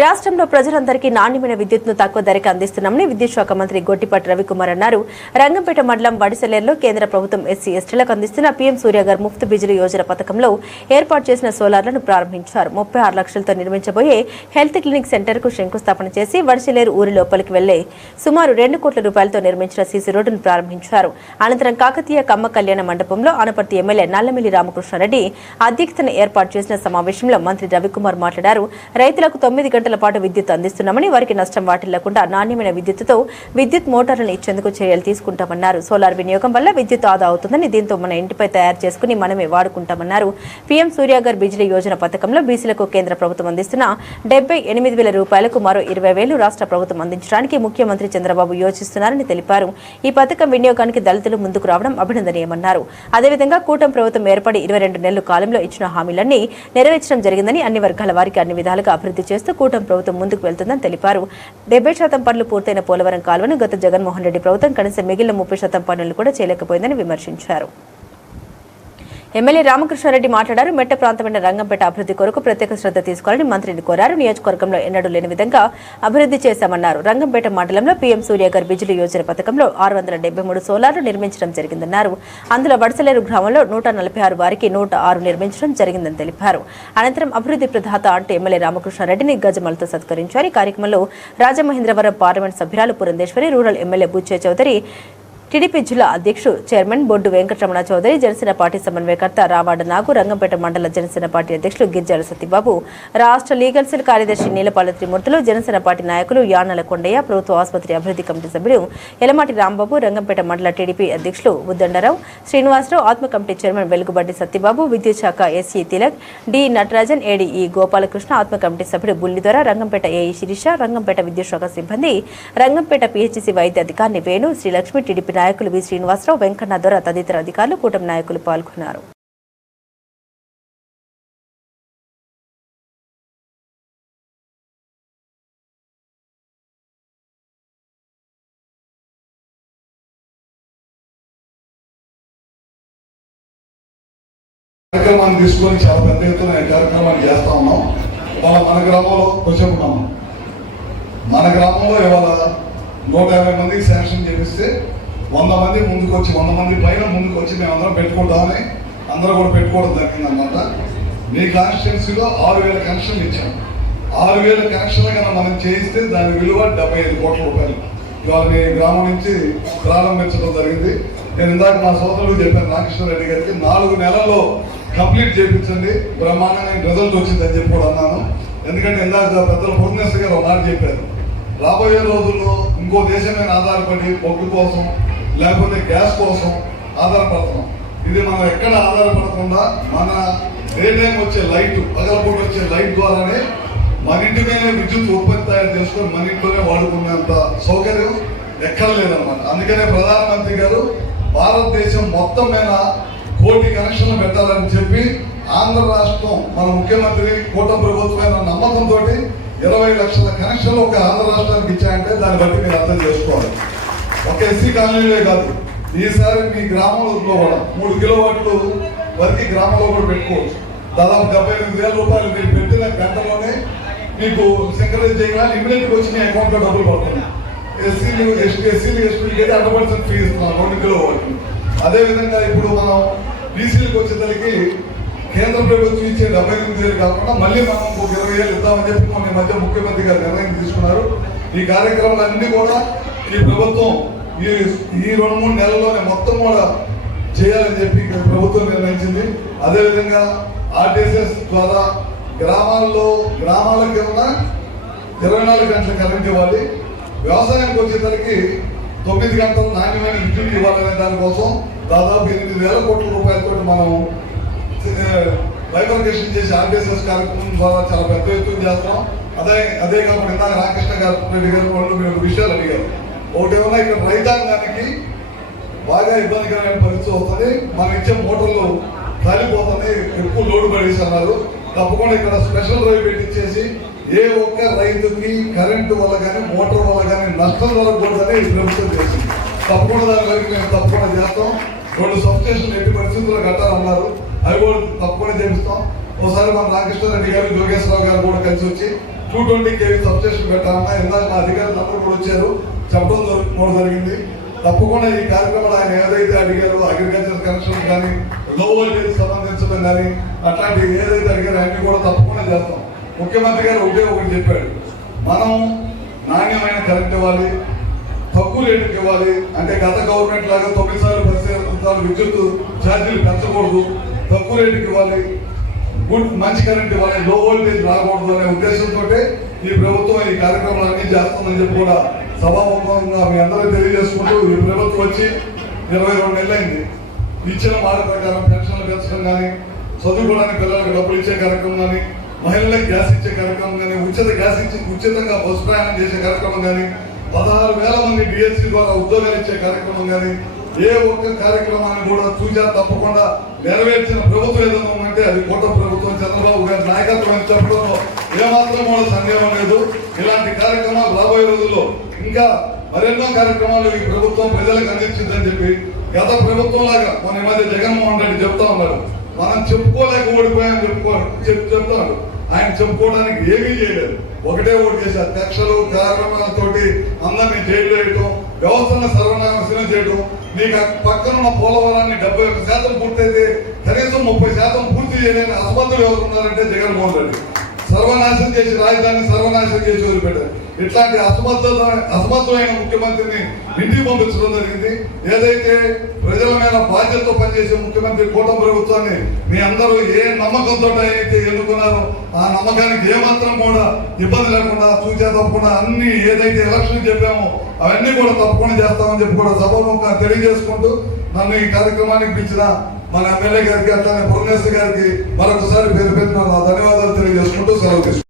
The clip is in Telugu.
రాష్ట్రంలో ప్రజలందరికీ నాణ్యమైన విద్యుత్ను తక్కువ ధరకి అందిస్తున్నామని విద్యుత్ శాఖ మంత్రి గొట్టిపాటి రవికుమార్ అన్నారు. రంగంపేట మండలం వడిసెలేరులో కేంద్ర ప్రభుత్వం ఎస్సీ ఎస్టీలకు అందిస్తున్న పీఎం సూర్యగర్ ముఫ్త్ బిజిలీ యోజన పథకంలో ఏర్పాటు చేసిన సోలార్లను ప్రారంభించారు. 36 లక్షలతో నిర్మించబోయే హెల్త్ క్లినిక్ సెంటర్ కు శంకుస్థాపన చేసి వడిసెలేరు ఊరి లోపలికి వెళ్లే సుమారు 2 కోట్ల రూపాయలతో నిర్మించిన సీసీ రోడ్డును ప్రారంభించారు. అనంతరం కాకతీయ కమ్మ కళ్యాణ మండపంలో ఆనపర్తి ఎమ్మెల్యే నల్లమిల్లి రామకృష్ణారెడ్డి అధ్యక్షతన ఏర్పాటు చేసిన సమావేశంలో మంత్రి రవికుమార్ మాట్లాడారు. రైతులకు 9 గంటల పాటు విద్యుత్ అందిస్తున్నామని, వారికి నష్టం వాటిల్లకుండా నాణ్యమైన విద్యుత్తుతో విద్యుత్ మోటార్లను ఇచ్చేందుకు చర్యలు తీసుకుంటామన్నారు. సోలార్ వినియోగం వల్ల విద్యుత్ ఆదా అవుతుందని, దీంతో మన ఇంటిపై తయారు చేసుకుని మనమే వాడుకుంటామన్నారు. పీఎం సూర్యగర్ బిజిలీ యోజన పథకంలో బీసీలకు కేంద్ర ప్రభుత్వం అందిస్తున్న 78,000 రూపాయలకు మరో 20,000 రాష్ట్ర ప్రభుత్వం అందించడానికి ముఖ్యమంత్రి చంద్రబాబు యోచిస్తున్నారని తెలిపారు. ఈ పథకం వినియోగానికి దళితులు ముందుకు రావడం అభినందనీయమన్నారు. అదేవిధంగా కూటమి ప్రభుత్వం ఏర్పడి 22 నెలల కాలంలో ఇచ్చిన హామీలన్నీ నెరవేర్చడం జరిగిందని, అన్ని వర్గాల వారికి అన్ని విధాలుగా అభివృద్ధి చేస్తూ కూటమి ప్రభుత్వం ముందుకు వెళ్తుందని తెలిపారు. 70% పనులు పూర్తయిన పోలవరం కాలువను గత జగన్మోహన్ రెడ్డి ప్రభుత్వం కనీసం మిగిలిన 30% పనులు కూడా చేయలేకపోయిందని విమర్శించారు. ఎమ్మెల్యే రామకృష్ణారెడ్డి మాట్లాడారు. మెట్ట ప్రాంతమైన రంగంపేట అభివృద్ధి కొరకు ప్రత్యేక శ్రద్ధ తీసుకోవాలని మంత్రిని కోరారు. నియోజకవర్గంలో ఎన్నడూ లేని విధంగా అభివృద్ధి చేశామన్నారు. రంగంపేట మండలంలో పీఎం సూర్యగర్ బిజిలీ యోజన పథకంలో 673 సోలార్లు నిర్మించడం జరిగిందన్నారు. అందులో వడిసెలేరు గ్రామంలో 146 వారికి 106 నిర్మించడం జరిగిందని తెలిపారు. అనంతరం అభివృద్ధి ప్రదాత అంటూ ఎమ్మెల్యే రామకృష్ణారెడ్డిని గజమాలతో సత్కరించారు. ఈ కార్యక్రమంలో రాజమహేంద్రవరం పార్లమెంట్ సభ్యురాలు Purandeswari, rural MLA Butchi Chowdary, TDP జిల్లా అధ్యక్షుడు చైర్మన్ బొడ్డు వెంకటరమణ చౌదరి, జనసేన పార్టీ సమన్వయకర్త రావాడ నాగు, రంగంపేట మండల జనసేన పార్టీ అధ్యక్షులు గిరిజాల సత్యబాబు, రాష్ట్ర లీగల్ సెల్ కార్యదర్శి నీలపాల త్రిమూర్తులు, జనసేన పార్టీ నాయకులు యానల కొండయ్య, ప్రభుత్వ ఆసుపత్రి అభివృద్ధి కమిటీ సభ్యులు ఎలమాటి రాంబాబు, రంగంపేట మండల టీడీపీ అధ్యక్షులు ఉద్దండరావు శ్రీనివాసరావు, ఆత్మ కమిటీ చైర్మన్ వెలుగుబడ్డి సత్యబాబు, విద్యుత్ శాఖ SE Tilak, D Natarajan, ADE Gopalakrishna, ఆత్మ కమిటీ సభ్యుడు బుల్లిదొర, రంగంపేట ఏఈ శిరీష, రంగంపేట విద్యుత్ శాఖ సిబ్బంది, రంగంపేట పిహెచ్సి వైద్య అధికారిని వేణు, శ్రీలక్ష్మి, టీడీపీ నాయకులు వి శ్రీనివాసరావు, వెంకన్న దొర తదితర అధికారులు, కూటమి నాయకులు పాల్గొన్నారు. కార్యక్రమాన్ని తీసుకొని చాలా పెద్ద ఎత్తున కార్యక్రమాన్ని చేస్తా ఉన్నాం. ఇవాళ మన గ్రామంలో వచ్చేకున్నాము. మన గ్రామంలో ఇవాళ 150 మందికి శాంక్షన్ చేపిస్తే 100 మంది ముందుకు వచ్చి 100 మంది పైన ముందుకు వచ్చి మేము అందరం పెట్టుకుంటామని అందరూ కూడా పెట్టుకోవడం జరిగిందన్నమాట. మీ కాన్స్టిట్యున్సీలో 6,000 కనెక్షన్లు ఇచ్చాం. 6,000 కనెక్షన్లు కన్నా మనం చేయిస్తే దాని విలువ 75 కోట్ల రూపాయలు ఇవాళ మీ గ్రామం నుంచి ప్రారంభించడం జరిగింది. నేను ఇందాక మా సోదరుడు చెప్పాను రామకృష్ణారెడ్డి గారికి 4 నెలల్లో కంప్లీట్ చేయించండి, బ్రహ్మాండంగా రిజల్ట్ వచ్చిందని చెప్పి కూడా అన్నాను. ఎందుకంటే ఇందాక పెద్దల పూర్ణేశ్వర గారు ఒక మాట చెప్పారు, రాబోయే రోజుల్లో ఇంకో దేశం మీద ఆధారపడి బొగ్గు కోసం లేకపోతే గ్యాస్ కోసం ఆధారపడుతున్నాం. ఇది మనం ఎక్కడ ఆధారపడకుండా మన డే టైం వచ్చే లైట్, పగలపూట వచ్చే లైట్ ద్వారానే మన ఇంటి మీదే విద్యుత్ ఉత్పత్తి తయారు చేసుకొని మన ఇంట్లోనే వాడుకునేంత సౌకర్యం ఎక్కడ లేదన్నమాట. అందుకనే ప్రధానమంత్రి గారు భారతదేశం మొత్తం మీద 1 కోటి కనెక్షన్లు పెట్టాలని చెప్పి ఆంధ్ర రాష్ట్రం మన ముఖ్యమంత్రి కూటమి ప్రభుత్వమైన నమ్మకంతో 20 లక్షల కనెక్షన్లు ఒక ఆంధ్ర రాష్ట్రానికి ఇచ్చాయంటే దాన్ని బట్టి మీరు అర్థం చేసుకోవాలి. ఒక ఎస్సీ కాలనీలే కాదు, ఈసారి మీ గ్రామంలో కూడా 3 కిలోవాట్లు వరకు గ్రామంలో కూడా పెట్టుకోవచ్చు. దాదాపు 78,000 రూపాయలు మీరు పెట్టిన గంటలోనే మీకు సింక్రైజ్ చేయగానే ఇమీడియట్గా వచ్చి మీ అకౌంట్లో డబ్బులు పడుతున్నాయి. ఎస్సీలు ఎస్టీలకి అయితే 100% ఫీ ఇస్తున్నాం 2 కిలోవాట్లు. అదేవిధంగా ఇప్పుడు మనం బీసీలకు వచ్చేసరికి కేంద్ర ప్రభుత్వం ఇచ్చే 78,000 కాకుండా మళ్ళీ మనం ఒక 20,000 ఇద్దామని చెప్పి మన మధ్య ముఖ్యమంత్రి గారు నిర్ణయం తీసుకున్నారు. ఈ కార్యక్రమాలన్నీ కూడా ఈ ప్రభుత్వం ఈ 2-3 నెలల్లోనే మొత్తం కూడా చేయాలని చెప్పి ప్రభుత్వం నిర్ణయించింది. అదేవిధంగా ఆర్టీసీఎస్ ద్వారా గ్రామాలకి ఉన్న 24 గంటల కరెంట్ ఇవ్వాలి. వ్యవసాయానికి వచ్చేసరికి 9 గంటలు నాణ్యమైన విద్యుత్ ఇవ్వాలనే దానికోసం దాదాపు 8,000 కోట్ల రూపాయలతో మనం బైఫర్కేషన్ చేసి ఆర్టీసీఎస్ కార్యక్రమం ద్వారా చాలా పెద్ద ఎత్తున చేస్తున్నాం. అదే కాకుండా ఇందాక రామకృష్ణ రెడ్డి గారు వాళ్ళు మీరు విషయాలు అడిగారు. ఒకటేమన్నా ఇక్కడ రైతాంగానికి బాగా ఇబ్బందికరమైన పరిస్థితి వస్తుంది, మనం ఇచ్చే మోటార్లు కాలిపోతుంది, ఎక్కువ లోడ్ పడేస్తున్నారు. తప్పకుండా ఇక్కడ స్పెషల్ డ్రైవ్ పెట్టించేసి ఏ ఒక్క రైతుకి కరెంటు వల్ల కానీ మోటార్ వల్ల కానీ నష్టం జరగకూడదని ప్రభుత్వం చేసింది. తప్పకుండా దాని వరకు మేము తప్పకుండా చేస్తాం. 2 సబ్స్టేషన్లు ఎట్టి పరిస్థితుల్లో కట్టాలన్నారు, అవి కూడా తప్పకుండా చేపిస్తాం. ఒకసారి మన రామకృష్ణారెడ్డి గారు, జోగేశ్వరరావు గారు కూడా కలిసి వచ్చి 220 kV సబ్స్టేషన్ పెట్టాలన్నా ఇందాక మా అధికారులు అందరూ కూడా వచ్చారు, చెప్పడం జరిగింది. తప్పకుండా ఈ కార్యక్రమాలు ఆయన ఏదైతే అడిగారో అగ్రికల్చర్ కనెక్షన్ కానీ లో వోల్టేజ్ సంబంధించడం కానీ అట్లాంటి ఏదైతే అడిగారో అన్ని కూడా తప్పకుండా చేస్తాం. ముఖ్యమంత్రి గారు ఒకటి చెప్పాడు, మనం నాణ్యమైన కరెంట్ ఇవ్వాలి, తక్కువ రేటుకి ఇవ్వాలి. అంటే గత గవర్నమెంట్ లాగా 9 సార్లు 10 సార్లు విద్యుత్ ఛార్జీలు పెంచకూడదు, తక్కువ రేటుకి ఇవ్వాలి, మంచి కరెంట్ ఇవ్వాలి, లో వోల్టేజ్ రాకూడదు అనే ఉద్దేశంతో ఈ ప్రభుత్వం ఈ కార్యక్రమాలన్నీ చేస్తుందని చెప్పి కూడా సభాముఖంగా మీ అందరూ తెలియజేసుకుంటూ, ఈ ప్రభుత్వం వచ్చి 22 నెలలైంది. ఇచ్చిన మాట ప్రకారం పెన్షన్లు పెంచడం కానీ, చదువుకోవడానికి పిల్లలకు డబ్బులు ఇచ్చే కార్యక్రమం కానీ, మహిళలకు గ్యాస్ ఇచ్చే కార్యక్రమం కానీ, ఉచితంగా బస్సు ప్రయాణం చేసే కార్యక్రమం కానీ, 16,000 మంది డిఎస్సీ ద్వారా ఉద్యోగాలు ఇచ్చే కార్యక్రమం కానీ, ఏ ఒక్క కార్యక్రమాన్ని కూడా చూజా తప్పకుండా నెరవేర్చిన ప్రభుత్వం ఏదైనా ఉందంటే అది కూటమి ప్రభుత్వం, చంద్రబాబు గారి నాయకత్వం చెప్పడంలో ఏమాత్రం కూడా సందేహం లేదు. ఇలాంటి కార్యక్రమాలు రాబోయే రోజుల్లో ఇంకా మరెన్నో కార్యక్రమాలు ఈ ప్రభుత్వం ప్రజలకు అందించిందని చెప్పి, గత ప్రభుత్వం లాగా మన మధ్య జగన్మోహన్ రెడ్డి చెప్తా ఉన్నారు, మనం చెప్పుకోలేక ఓడిపోయామని చెప్తున్నాడు. ఆయన చెప్పుకోవడానికి ఏమీ చేయలేదు, ఒకటే ఓటు చేశారు. కక్షలు కార్యక్రమాలతోటి అందరినీ జైలు వేయటం, వ్యవస్థను సర్వనాశనం చేయడం. నీకు పక్కనున్న పోలవరాన్ని 71% పూర్తయితే కనీసం 30% పూర్తి చేయలేని అసమర్థులు ఎవరు ఉన్నారంటే జగన్మోహన్ రెడ్డి. సర్వనాశనం చేసి రాజధానిని సర్వనాశనం చేసి వదిలిపెట్టారు. ఇట్లాంటి అసమర్థమైన ముఖ్యమంత్రిని ఇంటికి పంపించడం జరిగింది. ఏదైతే ప్రజల మీద బాధ్యతతో పనిచేసే ముఖ్యమంత్రి కూటమి ప్రభుత్వాన్ని మీ అందరూ ఏ నమ్మకంతో అయితే ఎన్నుకున్నారో ఆ నమ్మకానికి ఏమాత్రం కూడా ఇబ్బంది లేకుండా చూచే తప్పకుండా అన్ని ఏదైతే ఎలక్షన్ చెప్పామో అవన్నీ కూడా తప్పకుండా చేస్తామని చెప్పి కూడా సభాముఖంగా తెలియజేసుకుంటూ, నన్ను ఈ కార్యక్రమానికి పిలిచిన మన ఎమ్మెల్యే గారికి అట్లానే పురనేశ్వరి గారికి మరొకసారి పేరు ధన్యవాదాలు తెలియజేసుకుంటూ సెలవు తీసుకుంటాం.